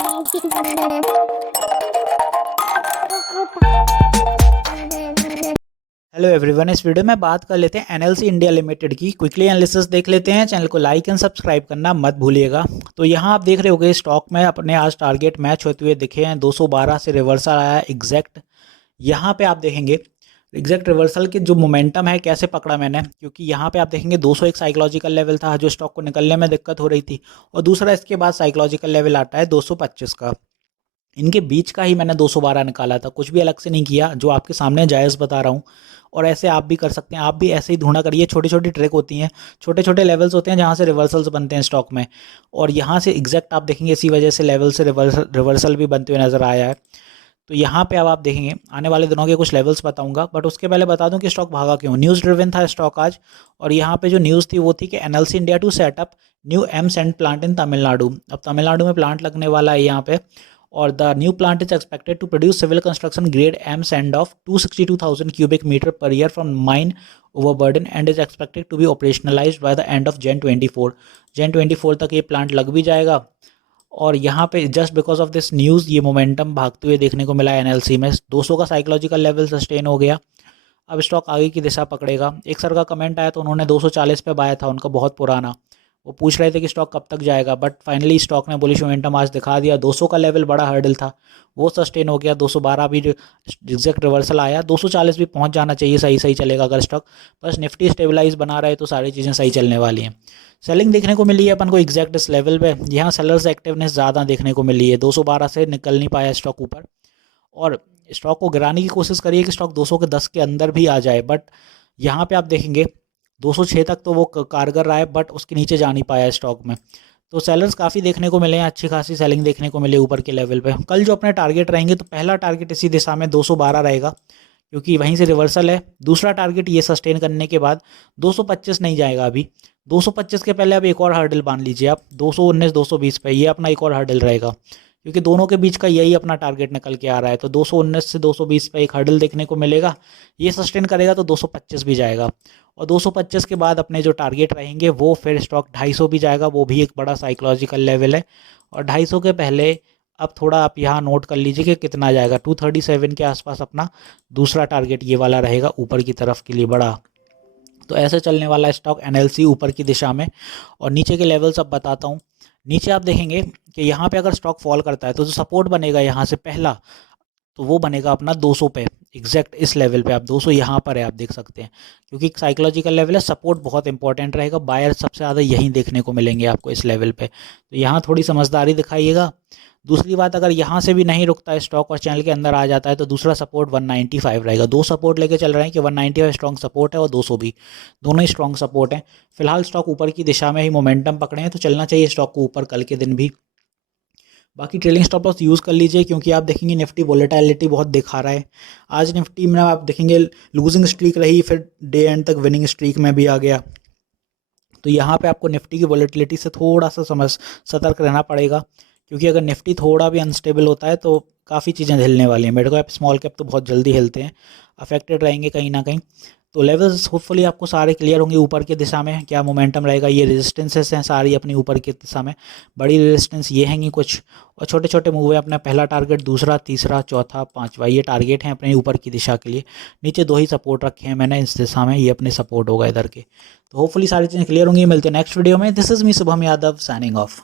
Hello everyone, इस video में बात कर लेते हैं एनएलसी इंडिया लिमिटेड की। क्विकली एनालिसिस देख लेते हैं। चैनल को लाइक एंड सब्सक्राइब करना मत भूलिएगा। तो यहाँ आप देख रहे होंगे स्टॉक में अपने आज टारगेट मैच होते हुए दिखे हैं। 212 से रिवर्सल आया एग्जैक्ट। यहाँ पे आप देखेंगे एग्जैक्ट रिवर्सल के जो मोमेंटम है कैसे पकड़ा मैंने, क्योंकि यहाँ पे आप देखेंगे 200 एक साइकोलॉजिकल लेवल था जो स्टॉक को निकलने में दिक्कत हो रही थी, और दूसरा इसके बाद साइकोलॉजिकल लेवल आता है 225 का। इनके बीच का ही मैंने 212 निकाला था, कुछ भी अलग से नहीं किया, जो आपके सामने जायज़ बता रहा हूँ। और ऐसे आप भी कर सकते हैं, आप भी ऐसे ही ढूंढा करिए। छोटी छोटी ट्रिक होती हैं, छोटे छोटे लेवल्स होते हैं जहाँ से रिवर्सल्स बनते हैं स्टॉक में, और यहाँ से एग्जैक्ट आप देखेंगे इसी वजह से लेवल से रिवर्सल भी बनते हुए नज़र आया है। तो यहाँ पे अब आप देखेंगे आने वाले दिनों के कुछ लेवल्स बताऊंगा, बट उसके पहले बता दूं कि स्टॉक भागा क्यों। न्यूज़ ड्रिवन था स्टॉक आज, और यहाँ पे जो न्यूज़ थी वो थी कि NLC India to set up new M sand plant in Tamil Nadu. अब तमिलनाडु में प्लांट लगने वाला है यहाँ पे, और the new plant is expected to produce civil construction grade M sand of 262,000 cubic metre per year from mine overburden and is expected to be operationalised by the end of Jan 24। Jan 24 तक ये plant लग भी जाएगा। और यहाँ पे just because of this news ये momentum भागते हुए देखने को मिला है एनएलसी में। 200 का साइकोलॉजिकल लेवल सस्टेन हो गया। अब स्टॉक आगे की दिशा पकड़ेगा। एक सर का कमेंट आया तो उन्होंने 240 पे बाया था उनका, बहुत पुराना। वो पूछ रहे थे कि स्टॉक कब तक जाएगा, बट फाइनली स्टॉक ने बुलिश मोमेंटम आज दिखा दिया। 200 का लेवल बड़ा हर्डल था, वो सस्टेन हो गया। 212 भी एग्जैक्ट रिवर्सल आया। 240 भी पहुंच जाना चाहिए, सही सही चलेगा अगर स्टॉक। बस निफ्टी स्टेबलाइज बना रहे तो सारी चीज़ें सही चलने वाली हैं। सेलिंग देखने को मिली है अपन को एग्जैक्ट इस लेवल पे। यहाँ सेलर्स एक्टिवनेस ज़्यादा देखने को मिली है। 212 से निकल नहीं पाया स्टॉक ऊपर, और स्टॉक को गिराने की कोशिश करिए कि स्टॉक 200 के 10 के अंदर भी आ जाए, बट यहाँ पे आप देखेंगे 206 तक तो वो कारगर रहा है, बट उसके नीचे जा नहीं पाया स्टॉक में। तो सेलर्स काफ़ी देखने को मिले हैं, अच्छी खासी सेलिंग देखने को मिले ऊपर के लेवल पे। कल जो अपने टारगेट रहेंगे तो पहला टारगेट इसी दिशा में 212 रहेगा, क्योंकि वहीं से रिवर्सल है। दूसरा टारगेट ये सस्टेन करने के बाद 225 नहीं जाएगा अभी। 225 के पहले अब एक और हर्डल मान लीजिए आप, 219 220 पे, ये अपना एक और हर्डल रहेगा, क्योंकि दोनों के बीच का यही अपना टारगेट निकल के आ रहा है। तो 219 से 220 पे एक हर्डल देखने को मिलेगा, ये सस्टेन करेगा तो 225 भी जाएगा। और 225 के बाद अपने जो टारगेट रहेंगे वो फिर स्टॉक 250 भी जाएगा, वो भी एक बड़ा साइकोलॉजिकल लेवल है। और 250 के पहले अब थोड़ा आप यहाँ नोट कर लीजिए कि कितना जाएगा। 237 के आसपास अपना दूसरा टारगेट ये वाला रहेगा ऊपर की तरफ के लिए बड़ा। तो ऐसे चलने वाला स्टॉक एनएलसी ऊपर की दिशा में। और नीचे के लेवल्स अब बताता हूँ। नीचे आप देखेंगे कि यहाँ पे अगर स्टॉक फॉल करता है तो जो सपोर्ट बनेगा यहाँ से पहला, तो वो बनेगा अपना 200 पे, एग्जैक्ट इस लेवल पे। आप 200 यहाँ पर है, आप देख सकते हैं, क्योंकि साइकोलॉजिकल लेवल है। सपोर्ट बहुत इंपॉर्टेंट रहेगा, बायर सबसे ज़्यादा यहीं देखने को मिलेंगे आपको इस लेवल पे। तो यहाँ थोड़ी समझदारी दिखाइएगा। दूसरी बात, अगर यहाँ से भी नहीं रुकता है स्टॉक और चैनल के अंदर आ जाता है तो दूसरा सपोर्ट 195 रहेगा। दो सपोर्ट लेके चल रहे हैं कि 195 स्ट्रॉन्ग सपोर्ट है और 200 भी, दोनों ही स्ट्रॉन्ग सपोर्ट हैं। फिलहाल स्टॉक ऊपर की दिशा में ही मोमेंटम पकड़े हैं, तो चलना चाहिए स्टॉक को ऊपर कल के दिन भी। बाकी ट्रेलिंग स्टॉप लॉस यूज़ कर लीजिए, क्योंकि आप देखेंगे निफ्टी वोलेटिलिटी बहुत दिखा रहा है। आज निफ्टी में आप देखेंगे लूजिंग स्ट्रीक रही, फिर डे एंड तक विनिंग स्ट्रीक में भी आ गया। तो यहाँ पे आपको निफ्टी की वोलेटिलिटी से थोड़ा सा सतर्क रहना पड़ेगा, क्योंकि अगर निफ्टी थोड़ा भी अनस्टेबल होता है तो काफ़ी चीज़ें हिलने वाली हैं। मिड कैप स्मॉल कैप तो बहुत जल्दी हिलते हैं, अफेक्टेड रहेंगे कहीं ना कहीं। तो लेवल्स होपफुली आपको सारे क्लियर होंगे ऊपर की दिशा में। क्या मोमेंटम रहेगा, ये रेजिस्टेंसेस हैं सारी अपनी ऊपर की दिशा में। बड़ी रेजिस्टेंस ये हैंगी कुछ, और छोटे छोटे मूव है। अपना पहला टारगेट, दूसरा, तीसरा, चौथा, पांचवा, ये टारगेट हैं अपने ऊपर की दिशा के लिए। नीचे दो ही सपोर्ट रखे हैं मैंने इस दिशा में, ये अपने सपोर्ट होगा इधर के। तो होपफुली सारी चीज़ें क्लियर होंगी। मिलते हैं नेक्स्ट वीडियो में। This is me Shubham Yadav, signing off.